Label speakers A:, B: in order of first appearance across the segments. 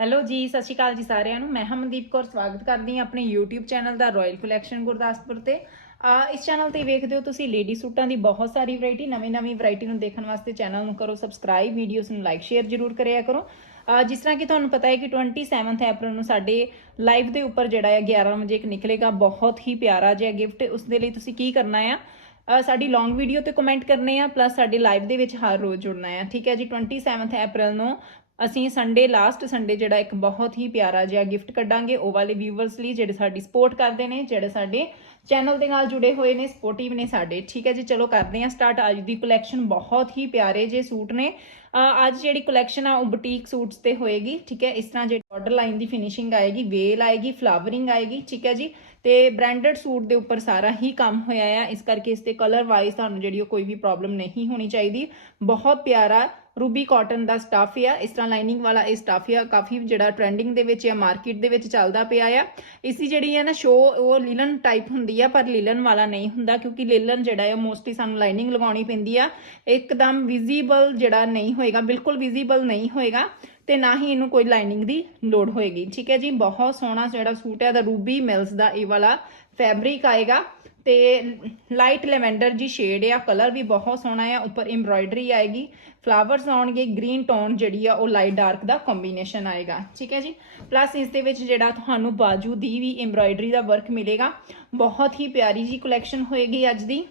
A: Hello ਜੀ, ਸਤਿ ਸ਼੍ਰੀ ਅਕਾਲ ਜੀ ਸਾਰਿਆਂ ਨੂੰ। ਮੈਂ ਹਮਨਦੀਪ ਕੌਰ, ਸਵਾਗਤ ਕਰਦੀ ਹਾਂ ਆਪਣੇ YouTube ਚੈਨਲ ਦਾ ਰਾਇਲ ਕਲੈਕਸ਼ਨ ਗੁਰਦਾਸਪੁਰ ਤੇ। ਇਸ ਚੈਨਲ ਤੇ ਵੇਖਦੇ ਹੋ ਤੁਸੀਂ ਲੇਡੀ ਸੂਟਾਂ ਦੀ ਬਹੁਤ ਸਾਰੀ ਵੈਰਾਈਟੀ ਨਵੀਂ-ਨਵੀਂ ਵੈਰਾਈਟੀ ਨੂੰ ਦੇਖਣ ਵਾਸਤੇ ਚੈਨਲ ਨੂੰ ਕਰੋ ਸਬਸਕ੍ਰਾਈਬ ਵੀਡੀਓਜ਼ ਨੂੰ ਲਾਈਕ ਸ਼ੇਅਰ ਜ਼ਰੂਰ ਕਰਿਆ ਕਰੋ। ਜਿਸ ਤਰ੍ਹਾਂ ਕਿ ਤੁਹਾਨੂੰ ਪਤਾ ਹੈ ਕਿ 27th ਅਪ੍ਰੈਲ ਨੂੰ ਸਾਡੇ ਲਾਈਵ ਦੇ ਉੱਪਰ ਜਿਹੜਾ ਹੈ 11 ਵਜੇ ਇੱਕ ਨਿਕਲੇਗਾ, ਬਹੁਤ ਹੀ ਪਿਆਰਾ ਜਿਹਾ ਗਿਫਟ ਉਸ ਦੇ ਲਈ ਤੁਸੀਂ ਕੀ ਕਰਨਾ ਆ? ਸਾਡੀ ਲੌਂਗ ਵੀਡੀਓ ਤੇ ਕਮੈਂਟ ਕਰਨੇ ਆ ਪਲੱਸ ਸਾਡੇ ਲਾਈਵ ਦੇ ਵਿੱਚ ਹਰ ਰੋਜ਼ ਜੁੜਨਾ ਆ। ਠੀਕ ਹੈ ਜੀ 27th ਅਪ੍ਰੈਲ ਨੂੰ ਅਸੀਂ ਸੰਡੇ ਲਾਸਟ ਸੰਡੇ ਜਿਹੜਾ ਇੱਕ ਬਹੁਤ ਹੀ ਪਿਆਰਾ ਜਿਹਾ ਗਿਫਟ ਕੱਢਾਂਗੇ, ਉਹ ਵਾਲੇ ਵਿਊਵਰਸ ਲਈ ਜਿਹੜੇ ਸਾਡੀ ਸਪੋਰਟ ਕਰਦੇ ਨੇ, ਜਿਹੜੇ ਸਾਡੇ ਚੈਨਲ ਦੇ ਨਾਲ ਜੁੜੇ ਹੋਏ ਨੇ ਸਪੋਰਟਿਵ ਨੇ ਸਾਡੇ। ਠੀਕ ਹੈ ਜੀ, ਚਲੋ ਕਰਦੇ ਹਾਂ ਸਟਾਰਟ ਅੱਜ ਦੀ ਕਲੈਕਸ਼ਨ ਬਹੁਤ ਹੀ ਪਿਆਰੇ ਜੇ ਸੂਟ ਨੇ। ਅੱਜ ਜਿਹੜੀ ਕਲੈਕਸ਼ਨ ਆ, ਉਹ ਬੁਟੀਕ ਸੂਟਸ ਤੇ ਹੋਏਗੀ। ਠੀਕ ਹੈ, ਇਸ ਤਰ੍ਹਾਂ ਜਿਹੜੀ ਬਾਰਡਰ ਲਾਈਨ ਦੀ ਫਿਨਿਸ਼ਿੰਗ ਆਏਗੀ ਵੇਲ ਆਏਗੀ ਫਲਾਵਰਿੰਗ ਆਏਗੀ। ਠੀਕ ਹੈ ਜੀ, ਤੇ ਬ੍ਰਾਂਡਡ ਸੂਟ ਦੇ ਉੱਪਰ ਸਾਰਾ ਹੀ ਕੰਮ ਹੋਇਆ ਆ। ਇਸ ਕਰਕੇ ਇਸ ਤੇ ਕਲਰ ਵਾਈਜ਼ ਤੁਹਾਨੂੰ ਜਿਹੜੀ ਉਹ ਕੋਈ ਵੀ ਪ੍ਰੋਬਲਮ ਨਹੀਂ ਹੋਣੀ ਚਾਹੀਦੀ। ਬਹੁਤ ਪਿਆਰਾ ਰੂਬੀ ਕਾਟਨ ਦਾ ਸਟਾਫ ਆ। ਇਸ ਤਰ੍ਹਾਂ ਲਾਈਨਿੰਗ ਵਾਲਾ ਇਹ ਸਟਾਫ ਆ। ਕਾਫੀ ਜਿਹੜਾ ਟ੍ਰੈਂਡਿੰਗ ਦੇ ਵਿੱਚ ਆ ਮਾਰਕੀਟ ਦੇ ਵਿੱਚ ਚੱਲਦਾ ਪਿਆ ਆ। ਇਸ ਦੀ ਜਿਹੜੀ ਹੈ ਨਾ ਸ਼ੋ ਉਹ ਲੀਲਨ ਟਾਈਪ ਹੁੰਦੀ ਆ, ਪਰ ਲੀਲਨ ਵਾਲਾ ਨਹੀਂ ਹੁੰਦਾ, ਕਿਉਂਕਿ ਲੀਲਨ ਜਿਹੜਾ ਹੈ ਮੋਸਟਲੀ ਸਾਨੂੰ ਲਾਈਨਿੰਗ ਲਗਾਉਣੀ ਪੈਂਦੀ ਆ। ਇੱਕਦਮ ਵਿਜ਼ੀਬਲ ਜਿਹੜਾ ਨਹੀਂ ਹੋਏਗਾ, ਬਿਲਕੁਲ ਵਿਜ਼ੀਬਲ ਨਹੀਂ ਹੋਏਗਾ, ਤੇ ਨਾ ਹੀ ਇਹਨੂੰ ਕੋਈ ਲਾਈਨਿੰਗ ਦੀ ਲੋੜ ਹੋਏਗੀ। ਠੀਕ ਹੈ ਜੀ? ਬਹੁਤ ਸੋਹਣਾ ਜਿਹੜਾ ਸੂਟ ਹੈ ਦਾ ਰੂਬੀ ਮਿਲਸ ਦਾ ਇਹ ਵਾਲਾ ਫੈਬਰਿਕ ਆਏਗਾ। ਤੇ ਲਾਈਟ ਲੈਵੈਂਡਰ ਜੀ ਸ਼ੇਡ ਆ ਕਲਰ ਵੀ ਬਹੁਤ ਸੋਹਣਾ ਆ, ਉੱਪਰ ਐਮਬ੍ਰਾਇਡਰੀ ਆਏਗੀ ਫਲਾਵਰਸ ਆਉਣਗੇ ਗ੍ਰੀਨ ਟੋਨ ਜਿਹੜੀ ਆ, ਉਹ ਲਾਈਟ ਡਾਰਕ ਦਾ ਕੰਬੀਨੇਸ਼ਨ ਆਏਗਾ, ਠੀਕ ਹੈ ਜੀ? ਪਲੱਸ ਇਸ ਦੇ ਵਿੱਚ ਜਿਹੜਾ ਤੁਹਾਨੂੰ ਬਾਜੂ ਦੀ ਵੀ ਐਮਬ੍ਰਾਇਡਰੀ ਦਾ ਵਰਕ ਮਿਲੇਗਾ, ਬਹੁਤ ਹੀ ਪਿਆਰੀ ਜੀ ਕਲੈਕਸ਼ਨ ਹੋਏਗੀ ਅੱਜ ਦੀ।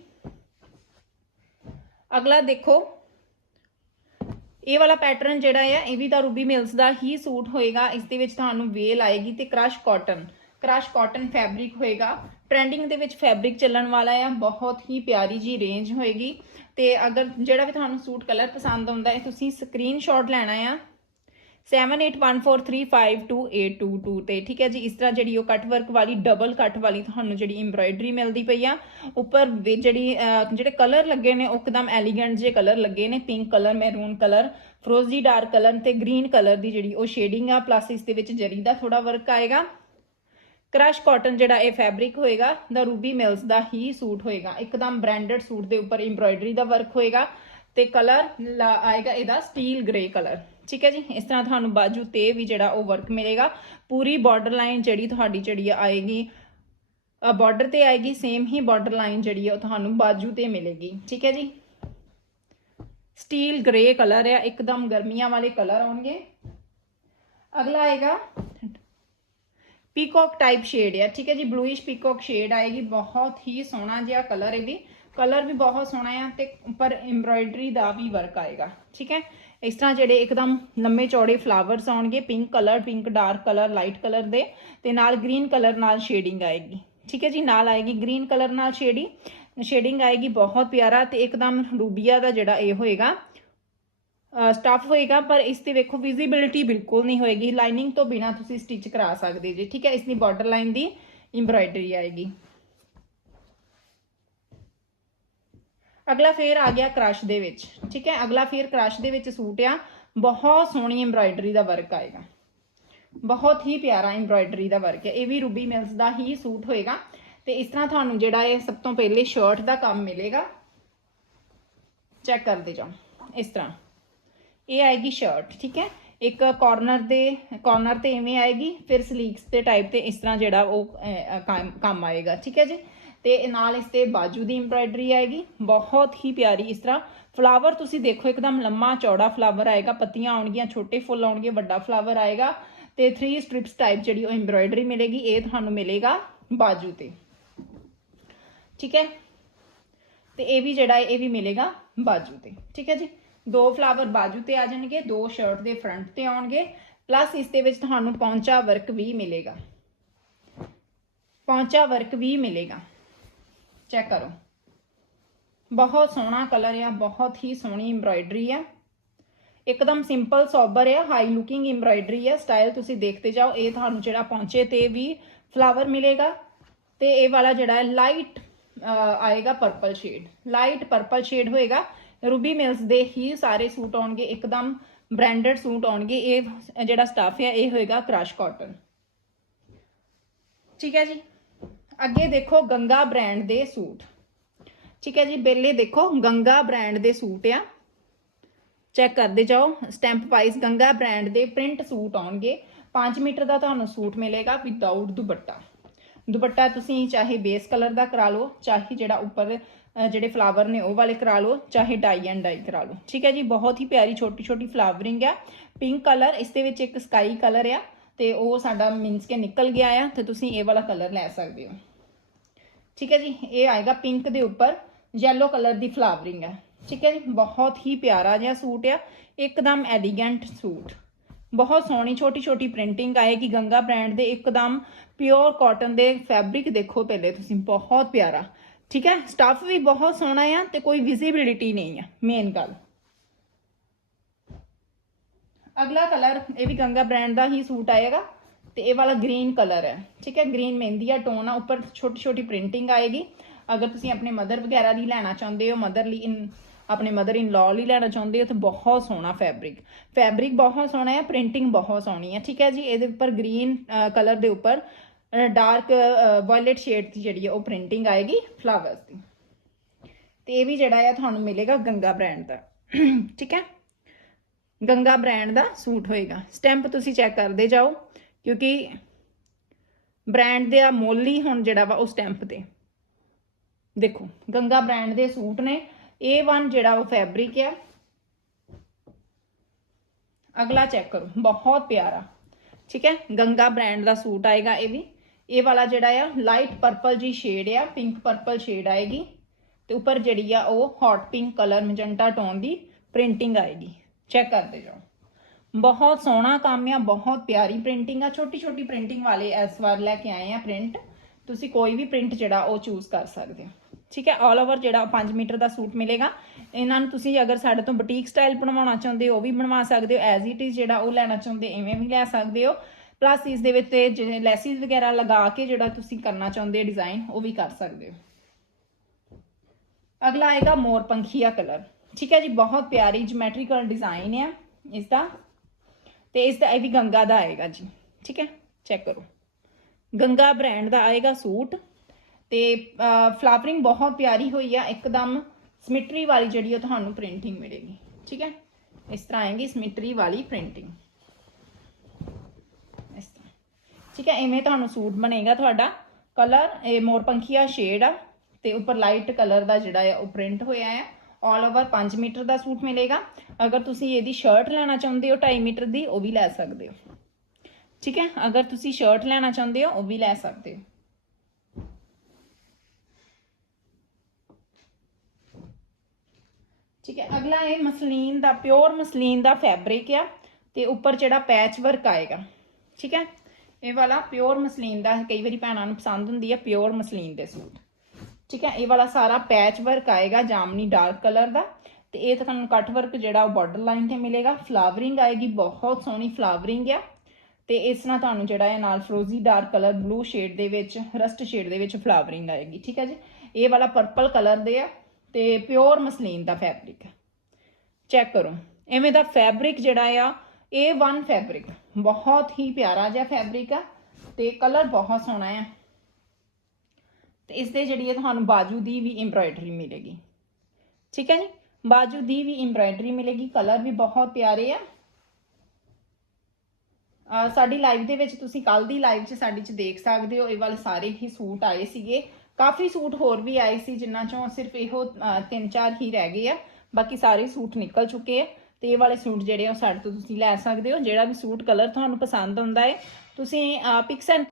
A: ਅਗਲਾ ਦੇਖੋ, ਇਹ ਵਾਲਾ ਪੈਟਰਨ ਜਿਹੜਾ ਆ, ਇਹ ਵੀ ਤਾਂ ਰੂਬੀ ਮਿਲਸ ਦਾ ਹੀ ਸੂਟ ਹੋਏਗਾ, ਇਸ ਦੇ ਵਿੱਚ ਤੁਹਾਨੂੰ ਵੇਲ ਆਏਗੀ ਤੇ crush cotton crush cotton fabric ਹੋਏਗਾ। ਟ੍ਰੈਂਡਿੰਗ ਦੇ ਵਿੱਚ ਫੈਬਰਿਕ ਚੱਲਣ ਵਾਲਾ ਆ, ਬਹੁਤ ਹੀ ਪਿਆਰੀ ਜੀ ਰੇਂਜ ਹੋਏਗੀ। ਤੇ ਅਗਰ ਜਿਹੜਾ ਵੀ ਤੁਹਾਨੂੰ ਸੂਟ ਕਲਰ ਪਸੰਦ ਆਉਂਦਾ ਹੈ, ਤੁਸੀਂ ਸਕਰੀਨਸ਼ਾਟ ਲੈਣਾ ਆ। 7814352822 ਤੇ, ਠੀਕ ਹੈ ਜੀ, ਇਸ ਤਰ੍ਹਾਂ ਜਿਹੜੀ ਉਹ ਕੱਟ ਵਰਕ ਵਾਲੀ ਡਬਲ ਕੱਟ ਵਾਲੀ ਤੁਹਾਨੂੰ ਜਿਹੜੀ ਐਮਬ੍ਰਾਇਡਰੀ ਮਿਲਦੀ ਪਈ ਆ। ਉੱਪਰ ਵੀ ਜਿਹੜੀ ਜਿਹੜੇ ਕਲਰ ਲੱਗੇ ਨੇ, ਉਹ ਇੱਕਦਮ ਐਲੀਗੈਂਟ ਜੇ ਕਲਰ ਲੱਗੇ ਨੇ ਪਿੰਕ ਕਲਰ ਮੈਰੂਨ ਕਲਰ ਫਰੋਜ਼ੀ ਡਾਰਕ ਕਲਰ ਤੇ ਗ੍ਰੀਨ ਕਲਰ ਦੀ ਜਿਹੜੀ ਉਹ ਸ਼ੇਡਿੰਗ ਆ ਪਲੱਸ ਇਸ ਦੇ ਵਿੱਚ ਜਰੀ ਦਾ ਥੋੜਾ ਵਰਕ ਆਏਗਾ। ਕ੍ਰਸ਼ ਕਾਟਨ ਜਿਹੜਾ ਇਹ ਫੈਬਰਿਕ ਹੋਏਗਾ ਦਾ ਰੂਬੀ ਮਿਲਸ ਦਾ ਹੀ ਸੂਟ ਹੋਏਗਾ। ਇੱਕਦਮ ਬ੍ਰਾਂਡਡ ਸੂਟ ਦੇ ਉੱਪਰ ਐਮਬ੍ਰਾਇਡਰੀ ਦਾ ਵਰਕ ਹੋਏਗਾ ਤੇ ਕਲਰ ਆਏਗਾ ਇਹਦਾ ਸਟੀਲ ਗ੍ਰੇ ਕਲਰ ਠੀਕ ਹੈ ਜੀ? ਇਸ ਤਰ੍ਹਾਂ ਤੁਹਾਨੂੰ ਬਾਜੂ ਤੇ ਵੀ ਜਿਹੜਾ ਉਹ ਵਰਕ ਮਿਲੇਗਾ। ਪੂਰੀ ਬਾਰਡਰ ਲਾਈਨ ਜਿਹੜੀ ਤੁਹਾਡੀ ਜਿਹੜੀ ਆਏਗੀ ਬਾਰਡਰ ਤੇ ਆਏਗੀ ਸੇਮ ਹੀ ਬਾਰਡਰ ਲਾਈਨ ਜਿਹੜੀ ਆ ਉਹ ਤੁਹਾਨੂੰ ਬਾਜੂ ਤੇ ਮਿਲੇਗੀ। ਠੀਕ ਹੈ ਜੀ? ਸਟੀਲ ਗ੍ਰੇ ਕਲਰ ਆ, ਇੱਕਦਮ ਗਰਮੀਆਂ ਵਾਲੇ ਕਲਰ ਆਉਣਗੇ। ਅਗਲਾ ਆਏਗਾ ਪੀਕੌਕ ਟਾਈਪ ਸ਼ੇਡ ਹੈ ਠੀਕ ਹੈ ਜੀ? ਬਲੂਇਸ਼ ਪੀਕੌਕ ਸ਼ੇਡ ਆਏਗੀ ਬਹੁਤ ਹੀ ਸੋਹਣਾ ਜਿਹਾ ਕਲਰ ਇਹਦੀ ਕਲਰ ਵੀ ਬਹੁਤ ਸੋਹਣਾ ਆ ਤੇ ਉੱਪਰ ਐਮਬ੍ਰਾਇਡਰੀ ਦਾ ਵੀ ਵਰਕ ਆਏਗਾ, ਠੀਕ ਹੈ? ਇਸ ਤਰ੍ਹਾਂ ਜਿਹੜੇ ਇੱਕਦਮ ਲੰਮੇ ਚੌੜੇ ਫਲਾਵਰਸ ਆਉਣਗੇ pink colour pink dark colour light colour ਦੇ, ਤੇ ਨਾਲ ਗ੍ਰੀਨ ਕਲਰ ਨਾਲ ਸ਼ੇਡਿੰਗ ਆਏਗੀ, ਠੀਕ ਹੈ ਜੀ? ਨਾਲ ਆਏਗੀ ਗ੍ਰੀਨ ਕਲਰ ਨਾਲ ਸ਼ੇਡੀ ਸ਼ੇਡਿੰਗ ਆਏਗੀ, ਬਹੁਤ ਪਿਆਰਾ ਤੇ ਇੱਕਦਮ ਰੂਬੀਆ ਦਾ ਜਿਹੜਾ ਇਹ ਹੋਏਗਾ ਸਟਫ ਹੋਏਗਾ, ਪਰ ਇਸ ਤੇ ਵੇਖੋ ਵਿਜ਼ਿਬਿਲਿਟੀ ਬਿਲਕੁਲ ਨਹੀਂ ਹੋਏਗੀ। ਲਾਈਨਿੰਗ ਤੋਂ ਬਿਨਾ ਤੁਸੀਂ ਸਟਿਚ ਕਰਾ ਸਕਦੇ ਜੀ, ਠੀਕ ਹੈ? ਇਸ ਦੀ ਬਾਰਡਰ ਲਾਈਨ ਦੀ ਐਮਬ੍ਰਾਇਡਰੀ ਆਏਗੀ। ਅਗਲਾ ਫੇਰ ਆ ਗਿਆ ਕ੍ਰਸ਼ ਦੇ ਵਿੱਚ, ਠੀਕ ਹੈ? ਅਗਲਾ ਫੇਰ ਕ੍ਰਸ਼ ਦੇ ਵਿੱਚ ਸੂਟ ਆ। ਬਹੁਤ ਸੋਹਣੀ ਐਮਬ੍ਰਾਇਡਰੀ ਦਾ ਵਰਕ ਆਏਗਾ। ਬਹੁਤ ਹੀ ਪਿਆਰਾ ਐਮਬ੍ਰਾਇਡਰੀ ਦਾ ਵਰਕ ਹੈ। ਇਹ ਵੀ ਰੂਬੀ ਮਿਲਸ ਦਾ ਹੀ ਸੂਟ ਹੋਏਗਾ। ਤੇ ਇਸ ਤਰ੍ਹਾਂ ਤੁਹਾਨੂੰ ਜਿਹੜਾ ਇਹ ਸਭ ਤੋਂ ਪਹਿਲੇ ਸ਼ਰਟ ਦਾ ਕੰਮ ਮਿਲੇਗਾ। ਚੈੱਕ ਕਰਦੇ ਜਾਓ। ਇਸ ਤਰ੍ਹਾਂ। ਇਹ ਆਏਗੀ ਸ਼ਰਟ ਠੀਕ ਹੈ? ਇੱਕ ਕਾਰਨਰ ਦੇ ਕਾਰਨਰ ਤੇ ਇਵੇਂ ਆਏਗੀ ਫਿਰ ਸਲੀਕਸ ਦੇ ਟਾਈਪ ਤੇ ਇਸ ਤਰ੍ਹਾਂ ਜਿਹੜਾ ਉਹ ਅਹ, ਕੰਮ- ਆਏਗਾ ਠੀਕ ਹੈ ਜੀ? ਤੇ ਨਾਲ ਇਸ ਤੇ ਬਾਜੂ ਦੀ ਐਮਬ੍ਰਾਇਡਰੀ ਆਏਗੀ ਬਹੁਤ ਹੀ ਪਿਆਰੀ ਇਸ ਤਰ੍ਹਾਂ। ਫਲਾਵਰ ਤੁਸੀਂ ਦੇਖੋ ਇੱਕਦਮ ਲੰਮਾ ਚੌੜਾ ਫਲਾਵਰ ਆਏਗਾ ਪੱਤੀਆਂ ਆਉਣਗੀਆਂ ਛੋਟੇ ਫੁੱਲ ਆਉਣਗੇ ਵੱਡਾ ਫਲਾਵਰ ਆਏਗਾ। ਤੇ 3 ਸਟ੍ਰਿਪਸ ਟਾਈਪ ਜਿਹੜੀ ਉਹ ਐਮਬ੍ਰਾਇਡਰੀ ਮਿਲੇਗੀ ਇਹ ਤੁਹਾਨੂੰ ਮਿਲੇਗਾ ਬਾਜੂ ਤੇ। ਠੀਕ ਹੈ? ਤੇ ਇਹ ਵੀ ਜਿਹੜਾ ਇਹ ਵੀ ਮਿਲੇਗਾ ਬਾਜੂ ਤੇ ਠੀਕ ਹੈ ਜੀ? ਦੋ ਫਲਾਵਰ ਬਾਜੂ ਤੇ ਆ ਜਾਣਗੇ, ਦੋ ਸ਼ਰਟ ਦੇ ਫਰੰਟ ਤੇ ਆਉਣਗੇ ਪਲੱਸ ਇਸ ਦੇ ਵਿੱਚ ਤੁਹਾਨੂੰ ਪੌਂਚਾ ਵਰਕ ਵੀ ਮਿਲੇਗਾ। ਪੌਂਚਾ ਵਰਕ ਵੀ ਮਿਲੇਗਾ। ਚੈੱਕ ਕਰੋ। ਬਹੁਤ ਸੋਹਣਾ ਕਲਰ ਆ, ਬਹੁਤ ਹੀ ਸੋਹਣੀ ਐਮਬ੍ਰਾਇਡਰੀ ਆ। ਇੱਕਦਮ ਸਿੰਪਲ ਸੋਬਰ ਆ ਹਾਈ ਲੁਕਿੰਗ ਐਮਬ੍ਰਾਇਡਰੀ ਆ। ਸਟਾਈਲ ਤੁਸੀਂ ਦੇਖਦੇ ਜਾਓ, ਇਹ ਤੁਹਾਨੂੰ ਜਿਹੜਾ ਪੌਂਚੇ ਤੇ ਵੀ ਫਲਾਵਰ ਮਿਲੇਗਾ। ਤੇ ਇਹ ਵਾਲਾ ਜਿਹੜਾ ਹੈ ਲਾਈਟ ਆਏਗਾ purple shade light purple shade ਹੋਏਗਾ। ਰੂਬੀ ਮਿਲਸ ਦੇ ਹੀ ਸਾਰੇ ਸੂਟ ਆਉਣਗੇ, ਇੱਕਦਮ ਬ੍ਰਾਂਡਡ ਸੂਟ ਆਉਣਗੇ, ਇਹ ਜਿਹੜਾ ਸਟਾਫ ਹੈ, ਇਹ ਹੋਏਗਾ ਕ੍ਰਸ਼ ਕਾਟਨ ਠੀਕ ਹੈ ਜੀ? ਅੱਗੇ ਦੇਖੋ ਗੰਗਾ ਬ੍ਰਾਂਡ ਦੇ ਸੂਟ। ਠੀਕ ਹੈ ਜੀ, ਬੇਲੇ ਦੇਖੋ ਗੰਗਾ ਬ੍ਰਾਂਡ ਦੇ ਸੂਟ ਆ। ਚੈੱਕ ਕਰਦੇ ਜਾਓ ਸਟੈਂਪ ਵਾਈਜ਼ ਗੰਗਾ ਬ੍ਰਾਂਡ ਦੇ ਪ੍ਰਿੰਟ ਸੂਟ ਆਉਣਗੇ। 5 ਮੀਟਰ ਦਾ ਤੁਹਾਨੂੰ ਸੂਟ ਮਿਲੇਗਾ ਵਿਦਆਊਟ ਦੁਪੱਟਾ। ਦੁਪੱਟਾ ਤੁਸੀਂ ਚਾਹੇ ਬੇਸ ਕਲਰ ਦਾ ਕਰਾ ਲਓ, ਚਾਹੇ ਜਿਹੜਾ ਉੱਪਰ ਜਿਹੜੇ ਫਲਾਵਰ ਨੇ ਉਹ ਵਾਲੇ ਕਰਾ ਲਓ, ਚਾਹੇ ਡਾਈ ਐਂਡ ਡਾਈ ਕਰਾ ਲਓ। ਠੀਕ ਹੈ ਜੀ? ਬਹੁਤ ਹੀ ਪਿਆਰੀ ਛੋਟੀ ਛੋਟੀ ਫਲਾਵਰਿੰਗ ਆ। ਪਿੰਕ ਕਲਰ ਇਸ ਦੇ ਵਿੱਚ ਇੱਕ ਸਕਾਈ ਕਲਰ ਆ ਤੇ ਉਹ ਸਾਡਾ ਮੀਨਸ ਕੇ ਨਿਕਲ ਗਿਆ ਆ ਤੇ ਤੁਸੀਂ ਇਹ ਵਾਲਾ ਕਲਰ ਲੈ ਸਕਦੇ ਹੋ। ਠੀਕ ਹੈ ਜੀ? ਇਹ ਆਏਗਾ ਪਿੰਕ ਦੇ ਉੱਪਰ ਯੈਲੋ ਕਲਰ ਦੀ ਫਲਾਵਰਿੰਗ ਹੈ ਠੀਕ ਹੈ ਜੀ? ਬਹੁਤ ਹੀ ਪਿਆਰਾ ਜਿਹਾ ਸੂਟ ਆ। ਇੱਕਦਮ ਐਲੀਗੈਂਟ ਸੂਟ। ਬਹੁਤ ਸੋਹਣੀ ਛੋਟੀ ਛੋਟੀ ਪ੍ਰਿੰਟਿੰਗ ਆਏਗੀ ਗੰਗਾ ਬ੍ਰਾਂਡ ਦੇ। ਇੱਕਦਮ ਪਿਓਰ ਕਾਟਨ ਦੇ ਫੈਬਰਿਕ ਦੇਖੋ ਪਹਿਲੇ ਤੁਸੀਂ। ਬਹੁਤ ਪਿਆਰਾ। ਠੀਕ ਹੈ? ਸਟੱਫ ਵੀ ਬਹੁਤ ਸੋਹਣਾ ਆ ਤੇ ਕੋਈ ਵਿਜ਼ਿਬਿਲਿਟੀ ਨਹੀਂ ਆ ਮੇਨ ਗੱਲ। ਅਗਲਾ ਕਲਰ ਇਹ ਵੀ ਗੰਗਾ ਬ੍ਰਾਂਡ ਦਾ ਹੀ ਸੂਟ ਆਏਗਾ ਤੇ ਇਹ ਵਾਲਾ ਗ੍ਰੀਨ ਕਲਰ ਹੈ। ਠੀਕ ਹੈ? ਗ੍ਰੀਨ ਮਹਿੰਦੀ ਆ ਟੋਨ ਆ, ਉੱਪਰ ਛੋਟੀ ਛੋਟੀ ਪ੍ਰਿੰਟਿੰਗ ਆਏਗੀ। ਅਗਰ ਤੁਸੀਂ ਆਪਣੇ ਮਦਰ ਵਗੈਰਾ ਲਈ ਲੈਣਾ ਚਾਹੁੰਦੇ ਹੋ ਮਦਰ ਲਈ ਇਨ ਆਪਣੇ ਮਦਰ ਇਨ ਲਾਅ ਲਈ ਲੈਣਾ ਚਾਹੁੰਦੇ ਹੋ, ਤਾਂ ਬਹੁਤ ਸੋਹਣਾ ਫੈਬਰਿਕ ਫੈਬਰਿਕ ਬਹੁਤ ਸੋਹਣਾ ਹੈ ਪ੍ਰਿੰਟਿੰਗ ਬਹੁਤ ਸੋਹਣੀ ਹੈ। ਠੀਕ ਹੈ ਜੀ? ਇਹਦੇ ਉੱਪਰ ਗ੍ਰੀਨ ਕਲਰ ਦੇ ਉੱਪਰ ਡਾਰਕ ਵਾਇਲਟ ਸ਼ੇਡ ਦੀ ਜਿਹੜੀ ਹੈ ਉਹ ਪ੍ਰਿੰਟਿੰਗ ਆਏਗੀ ਫਲਾਵਰਸ ਦੀ। ਤੇ ਇਹ ਵੀ ਜਿਹੜਾ ਆ, ਤੁਹਾਨੂੰ ਮਿਲੇਗਾ ਗੰਗਾ ਬ੍ਰਾਂਡ ਦਾ। ਠੀਕ ਹੈ? ਗੰਗਾ ਬ੍ਰਾਂਡ ਦਾ ਸੂਟ ਹੋਏਗਾ। ਸਟੈਂਪ ਤੁਸੀਂ ਚੈੱਕ ਕਰਦੇ ਜਾਓ, ਕਿਉਂਕਿ ਬ੍ਰਾਂਡ ਦੇ ਆ ਮੁੱਲ ਹੀ ਹੁਣ ਜਿਹੜਾ ਵਾ, ਉਹ ਸਟੈਂਪ ਤੇ। ਦੇਖੋ, ਗੰਗਾ ਬ੍ਰਾਂਡ ਦੇ ਸੂਟ ਨੇ। A1 ਜਿਹੜਾ ਉਹ ਫੈਬਰਿਕ ਆ। ਅਗਲਾ ਚੈੱਕ ਕਰੋ। ਬਹੁਤ ਪਿਆਰਾ। ਠੀਕ ਹੈ? ਗੰਗਾ ਬ੍ਰਾਂਡ ਦਾ ਸੂਟ ਆਏਗਾ ਇਹ ਵੀ। ਇਹ ਵਾਲਾ ਜਿਹੜਾ ਆ ਲਾਈਟ ਪਰਪਲ ਜੀ ਸ਼ੇਡ ਆ ਪਿੰਕ ਪਰਪਲ ਸ਼ੇਡ ਆਏਗੀ ਤੇ ਉੱਪਰ ਜਿਹੜੀ ਆ ਉਹ hot pink colour magenta tone ਦੀ ਪ੍ਰਿੰਟਿੰਗ ਆਏਗੀ। ਚੈੱਕ ਕਰਦੇ ਜਾਓ। ਬਹੁਤ ਸੋਹਣਾ ਕੰਮ ਆ, ਬਹੁਤ ਪਿਆਰੀ ਪ੍ਰਿੰਟਿੰਗ ਆ। ਛੋਟੀ ਛੋਟੀ ਪ੍ਰਿੰਟਿੰਗ ਵਾਲੇ ਇਸ ਵਾਰ ਲੈ ਕੇ ਆਏ ਆ ਪ੍ਰਿੰਟ ਤੁਸੀਂ ਕੋਈ ਵੀ ਪ੍ਰਿੰਟ ਜਿਹੜਾ, ਉਹ ਚੂਜ਼ ਕਰ ਸਕਦੇ ਹੋ। ਠੀਕ ਹੈ ਆਲ ਓਵਰ ਜਿਹੜਾ 5 ਮੀਟਰ ਦਾ ਸੂਟ ਮਿਲੇਗਾ। ਇਹਨਾਂ ਨੂੰ ਤੁਸੀਂ ਅਗਰ ਸਾਡੇ ਤੋਂ ਬੁਟੀਕ ਸਟਾਈਲ ਬਣਵਾਉਣਾ ਚਾਹੁੰਦੇ ਹੋ, ਉਹ ਵੀ ਬਣਵਾ ਸਕਦੇ ਹੋ। ਐਜ਼ ਇਟ ਇਜ਼ ਜਿਹੜਾ ਉਹ ਲੈਣਾ ਚਾਹੁੰਦੇ ਇਵੇਂ ਵੀ ਲੈ ਸਕਦੇ ਹੋ। ਪਲੱਸ ਇਸ ਦੇ ਵਿੱਚ ਤੇ ਜਿਹੜੇ ਲੈਸਿਸ ਵਗੈਰਾ ਲਗਾ ਕੇ ਜਿਹੜਾ ਤੁਸੀਂ ਕਰਨਾ ਚਾਹੁੰਦੇ ਹੋ ਡਿਜ਼ਾਈਨ ਉਹ ਵੀ ਕਰ ਸਕਦੇ ਹੋ। ਅਗਲਾ ਆਏਗਾ ਮੋਰ ਪੰਖੀਆ ਕਲਰ। ਠੀਕ ਹੈ ਜੀ, ਬਹੁਤ ਪਿਆਰੀ ਜਿਓਮੈਟ੍ਰੀਕਲ ਡਿਜ਼ਾਈਨ ਹੈ ਇਸ ਦਾ ਤੇ ਇਸ ਦਾ ਇਹ ਵੀ ਗੰਗਾ ਦਾ ਆਏਗਾ ਜੀ। ਠੀਕ ਹੈ ਚੈੱਕ ਕਰੋ। ਗੰਗਾ ਬ੍ਰਾਂਡ ਦਾ ਆਏਗਾ ਸੂਟ। ਤੇ ਫਲਾਵਰਿੰਗ ਬਹੁਤ ਪਿਆਰੀ ਹੋਈ ਆ। ਇੱਕਦਮ ਸਿਮਟਰੀ ਵਾਲੀ ਜਿਹੜੀ ਉਹ ਤੁਹਾਨੂੰ ਪ੍ਰਿੰਟਿੰਗ ਮਿਲੇਗੀ। ਠੀਕ ਹੈ, ਇਸ ਤਰ੍ਹਾਂ ਆਏਗੀ ਸਿਮਟਰੀ ਵਾਲੀ ਪ੍ਰਿੰਟਿੰਗ ਇਸ ਤਰ੍ਹਾਂ ਠੀਕ ਹੈ ਐਵੇਂ ਤੁਹਾਨੂੰ ਸੂਟ ਬਣੇਗਾ ਤੁਹਾਡਾ। ਕਲਰ ਇਹ ਮੋਰਪੰਖੀਆ ਸ਼ੇਡ ਆ ਤੇ ਉੱਪਰ ਲਾਈਟ ਕਲਰ ਦਾ ਜਿਹੜਾ ਆ, ਉਹ ਪ੍ਰਿੰਟ ਹੋਇਆ ਆ। ਆਲ ਓਵਰ 5 ਮੀਟਰ ਦਾ ਸੂਟ ਮਿਲੇਗਾ। ਅਗਰ ਤੁਸੀਂ ਇਹਦੀ ਸ਼ਰਟ ਲੈਣਾ ਚਾਹੁੰਦੇ ਹੋ 2.5 ਮੀਟਰ ਦੀ, ਉਹ ਵੀ ਲੈ ਸਕਦੇ ਹੋ। ਠੀਕ ਹੈ, ਅਗਰ ਤੁਸੀਂ ਸ਼ਰਟ ਲੈਣਾ ਚਾਹੁੰਦੇ ਹੋ, ਉਹ ਵੀ ਲੈ ਸਕਦੇ ਹੋ। ਠੀਕ ਹੈ, ਅਗਲਾ ਇਹ ਮਸਲੀਨ ਦਾ ਪਿਓਰ ਮਸਲੀਨ ਦਾ ਫੈਬਰਿਕ ਆ ਤੇ ਉੱਪਰ ਜਿਹੜਾ ਪੈਚ ਵਰਕ ਆਏਗਾ। ਠੀਕ ਹੈ ਇਹ ਵਾਲਾ ਪਿਓਰ ਮਸਲੀਨ ਦਾ ਕਈ ਵਾਰੀ ਭੈਣਾਂ ਨੂੰ ਪਸੰਦ ਹੁੰਦੀ ਹੈ ਪਿਓਰ ਮਸਲੀਨ ਦੇ ਸੂਟ। ਠੀਕ ਹੈ, ਇਹ ਵਾਲਾ ਸਾਰਾ ਪੈਚ ਵਰਕ ਆਏਗਾ ਜਾਮਨੀ ਡਾਰਕ ਕਲਰ ਦਾ ਤੇ ਇਹ ਤਾਂ ਤੁਹਾਨੂੰ ਕੱਟ ਵਰਕ ਜਿਹੜਾ ਉਹ ਬਾਰਡਰ ਲਾਈਨ ਤੇ ਮਿਲੇਗਾ। ਫਲਾਵਰਿੰਗ ਆਏਗੀ, ਬਹੁਤ ਸੋਹਣੀ ਫਲਾਵਰਿੰਗ ਆ ਤੇ ਇਸ ਨਾਲ ਤੁਹਾਨੂੰ ਜਿਹੜਾ ਹੈ ਨਾਲ ਫਰੋਜ਼ੀ ਡਾਰਕ ਕਲਰ ਬਲੂ ਸ਼ੇਡ ਦੇ ਵਿੱਚ ਰਸਟ ਸ਼ੇਡ ਦੇ ਵਿੱਚ ਫਲਾਵਰਿੰਗ ਆਏਗੀ। ਠੀਕ ਹੈ ਜੀ, ਇਹ ਵਾਲਾ ਪਰਪਲ ਕਲਰ ਦੇ ਆ ਤੇ ਪਿਓਰ ਮਸਲੀਨ ਦਾ ਫੈਬਰਿਕ ਚੈੱਕ ਕਰੋ ਐਵੇਂ ਦਾ ਫੈਬਰਿਕ ਜਿਹੜਾ ਆ A1 ਫੈਬਰਿਕ ਬਹੁਤ ਹੀ ਪਿਆਰਾ ਜਿਹਾ ਫੈਬਰਿਕ ਆ ਤੇ ਕਲਰ ਬਹੁਤ ਸੋਹਣਾ ਆ। ਤੇ ਇਸ ਦੇ ਜਿਹੜੀ ਹੈ ਤੁਹਾਨੂੰ ਬਾਜੂ ਦੀ ਵੀ ਐਮਬ੍ਰਾਇਡਰੀ ਮਿਲੇਗੀ। ਠੀਕ ਹੈ ਜੀ? ਬਾਜੂ ਦੀ ਵੀ ਐਮਬ੍ਰਾਇਡਰੀ ਮਿਲੇਗੀ ਕਲਰ ਵੀ ਬਹੁਤ ਪਿਆਰੇ ਆ। ਸਾਡੀ ਲਾਈਵ ਦੇ ਵਿੱਚ ਤੁਸੀਂ ਕੱਲ ਦੀ ਲਾਈਵ 'ਚ ਸਾਡੀ 'ਚ ਦੇਖ ਸਕਦੇ ਹੋ, ਇਹ ਵਾਲੇ ਸਾਰੇ ਹੀ ਸੂਟ ਆਏ ਸੀਗੇ। ਕਾਫੀ ਸੂਟ ਹੋਰ ਵੀ ਆਏ ਸੀ ਜਿਨ੍ਹਾਂ ਚੋਂ ਸਿਰਫ ਇਹੋ ਤਿੰਨ ਚਾਰ ਹੀ ਰਹਿ ਗਏ ਆ, ਬਾਕੀ ਸਾਰੇ ਸੂਟ ਨਿਕਲ ਚੁੱਕੇ ਆ। ਤੇ ਇਹ ਵਾਲੇ ਸੂਟ ਜਿਹੜੇ ਆ ਉਹ ਸਾਡੇ ਤੋਂ ਤੁਸੀਂ ਲੈ ਸਕਦੇ ਹੋ, ਜਿਹੜਾ ਵੀ ਸੂਟ ਕਲਰ ਤੁਹਾਨੂੰ ਪਸੰਦ ਆਉਂਦਾ ਹੈ। ਤੁਸੀਂ ਪਿਕਸ ਐਂਡ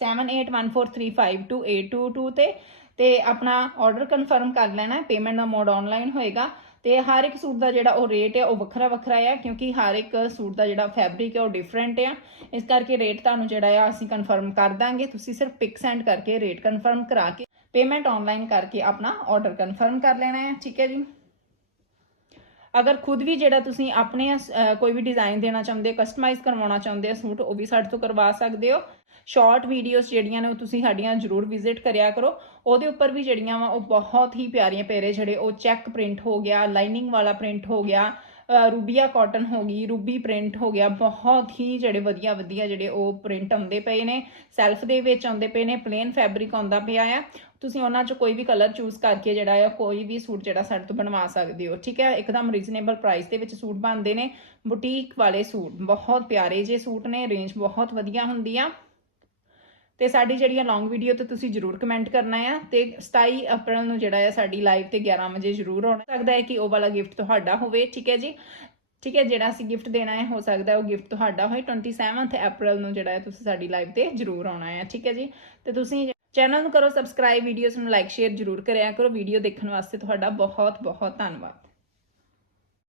A: 7814352822 ਤੇ ਤੇ ਆਪਣਾ ਆਰਡਰ ਕਨਫਰਮ ਕਰ ਲੈਣਾ ਪੇਮੈਂਟ ਦਾ ਮੋਡ ਆਨਲਾਈਨ ਹੋਏਗਾ। ਤੇ ਹਰ ਇੱਕ ਸੂਟ ਦਾ ਜਿਹੜਾ ਉਹ ਰੇਟ ਹੈ ਉਹ ਵੱਖਰਾ ਵੱਖਰਾ ਹੈ ਕਿਉਂਕਿ ਹਰ ਇੱਕ ਸੂਟ ਦਾ ਜਿਹੜਾ ਫੈਬਰਿਕ ਹੈ ਉਹ ਡਿਫਰੈਂਟ ਹੈ ਇਸ ਕਰਕੇ ਰੇਟ ਤੁਹਾਨੂੰ ਜਿਹੜਾ ਆ, ਅਸੀਂ ਕਨਫਰਮ ਕਰ ਦਾਂਗੇ। ਤੁਸੀਂ ਸਿਰਫ ਪਿਕ ਸੈਂਡ ਕਰਕੇ ਰੇਟ ਕਨਫਰਮ ਕਰਾ ਕੇ ਪੇਮੈਂਟ ਆਨਲਾਈਨ ਕਰਕੇ ਆਪਣਾ ਆਰਡਰ ਕਨਫਰਮ ਕਰ ਲੈਣਾ ਹੈ। ਠੀਕ ਹੈ ਜੀ? ਅਗਰ ਖੁਦ ਵੀ ਜਿਹੜਾ ਤੁਸੀਂ ਆਪਣੇ ਕੋਈ ਵੀ ਡਿਜ਼ਾਈਨ ਦੇਣਾ ਚਾਹੁੰਦੇ ਹੋ ਕਸਟਮਾਈਜ਼ ਕਰਵਾਉਣਾ ਚਾਹੁੰਦੇ ਹੋ ਸੂਟ, ਉਹ ਵੀ ਸਾਡੇ ਤੋਂ ਕਰਵਾ ਸਕਦੇ ਹੋ। ਸ਼ਾਰਟ ਵੀਡੀਓਜ਼ ਜਿਹੜੀਆਂ ਨੇ ਉਹ ਤੁਸੀਂ ਸਾਡੀਆਂ ਜ਼ਰੂਰ ਵਿਜ਼ਿਟ ਕਰਿਆ ਕਰੋ। ਉਹਦੇ ਉੱਪਰ ਵੀ ਜਿਹੜੀਆਂ ਵਾ ਉਹ ਬਹੁਤ ਹੀ ਪਿਆਰੀਆਂ ਪੇਰੇ ਜਿਹੜੇ, ਉਹ ਚੈੱਕ ਪ੍ਰਿੰਟ ਹੋ ਗਿਆ ਲਾਈਨਿੰਗ ਵਾਲਾ ਪ੍ਰਿੰਟ ਹੋ ਗਿਆ। ਰੂਬੀਆ ਕਾਟਨ ਹੋ ਗਈ, ਰੂਬੀ ਪ੍ਰਿੰਟ ਹੋ ਗਿਆ, ਬਹੁਤ ਹੀ ਜਿਹੜੇ ਵਧੀਆ ਵਧੀਆ ਜਿਹੜੇ ਉਹ ਪ੍ਰਿੰਟ ਆਉਂਦੇ ਪਏ ਨੇ ਸੈਲਫ ਦੇ ਵਿੱਚ ਆਉਂਦੇ ਪਏ ਨੇ ਪਲੇਨ ਫੈਬਰਿਕ ਆਉਂਦਾ ਪਿਆ ਆ। ਤੁਸੀਂ ਉਹਨਾਂ ਚੋਂ ਕੋਈ ਵੀ ਕਲਰ ਚੂਜ਼ ਕਰਕੇ ਜਿਹੜਾ ਆ, ਕੋਈ ਵੀ ਸੂਟ ਜਿਹੜਾ ਸਾਡੇ ਤੋਂ ਬਣਵਾ ਸਕਦੇ ਹੋ, ਠੀਕ ਹੈ ਇੱਕਦਮ ਰੀਜ਼ਨੇਬਲ ਪ੍ਰਾਈਸ ਦੇ ਵਿੱਚ ਸੂਟ ਬਣਦੇ ਨੇ ਬੁਟੀਕ ਵਾਲੇ ਸੂਟ, ਬਹੁਤ ਪਿਆਰੇ ਜੇ ਸੂਟ ਨੇ ਰੇਂਜ ਬਹੁਤ ਵਧੀਆ ਹੁੰਦੀ ਆ। ਤੇ ਸਾਡੀ ਜਿਹੜੀ ਆ ਲੌਂਗ ਵੀਡੀਓ ਤੇ ਤੁਸੀਂ ਜਰੂਰ ਕਮੈਂਟ ਕਰਨਾ ਆ ਤੇ 27 ਅਪ੍ਰੈਲ ਨੂੰ ਜਿਹੜਾ ਆ ਸਾਡੀ ਲਾਈਵ ਤੇ 11 ਵਜੇ ਜਰੂਰ ਆਉਣਾ। ਸਕਦਾ ਹੈ ਕਿ ਉਹ ਵਾਲਾ ਗਿਫਟ ਤੁਹਾਡਾ ਹੋਵੇ, ਠੀਕ ਹੈ ਜੀ? ਠੀਕ ਹੈ, ਜਿਹੜਾ ਅਸੀਂ ਗਿਫਟ ਦੇਣਾ ਹੈ, ਹੋ ਸਕਦਾ ਉਹ ਗਿਫਟ ਤੁਹਾਡਾ ਹੋਏ। 27th ਅਪ੍ਰੈਲ ਨੂੰ ਜਿਹੜਾ ਹੈ ਤੁਸੀਂ ਸਾਡੀ ਲਾਈਵ ਤੇ ਜਰੂਰ ਆਉਣਾ ਹੈ ਠੀਕ ਹੈ ਜੀ? ਤੇ ਤੁਸੀਂ ਚੈਨਲ ਨੂੰ ਕਰੋ ਸਬਸਕ੍ਰਾਈਬ ਵੀਡੀਓਜ਼ ਨੂੰ ਲਾਈਕ ਸ਼ੇਅਰ ਜਰੂਰ ਕਰਿਆ ਕਰੋ। ਵੀਡੀਓ ਦੇਖਣ ਵਾਸਤੇ ਤੁਹਾਡਾ ਬਹੁਤ ਬਹੁਤ ਧੰਨਵਾਦ।